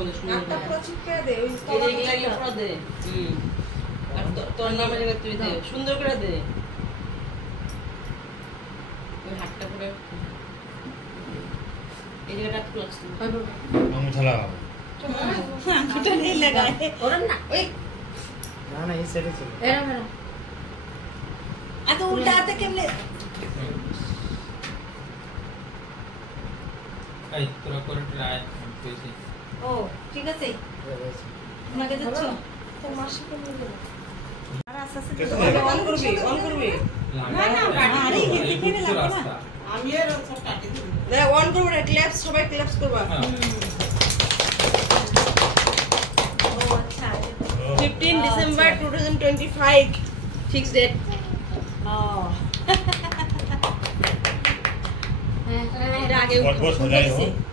মধ্যে সুন্দর একটা পুরো চিপকে দে ওই এগুলা পুরো দে আর তোর নামে জায়গা তুই দে সুন্দর করে দে ওই হাতটা পুরো এই জায়গাটা একটু আসছে আঙুঠা লাগাবো আঙুলটা নেই লাগায় ওরন না ওই না এই সাইডে ছিল এরম এরম এত উল্টা হাতে কেমনে এই তোরা করে ট্রাই পেয়েছি ও ঠিক আছে তোমাকে দিচ্ছ তোর মাসি কেমনে দিল আর আস্তে অন করবি না না আরে এখানে লাগবে না আমি এর সব কাটি দিই দেখ অন করব না ক্ল্যাপস সবাই ক্ল্যাপস করবা ও আচ্ছা 15 ডিসেম্বর 2025 ফিক্স ডেট ও হ্যাঁ এটা আগে बहुत बहुत हो जाए हो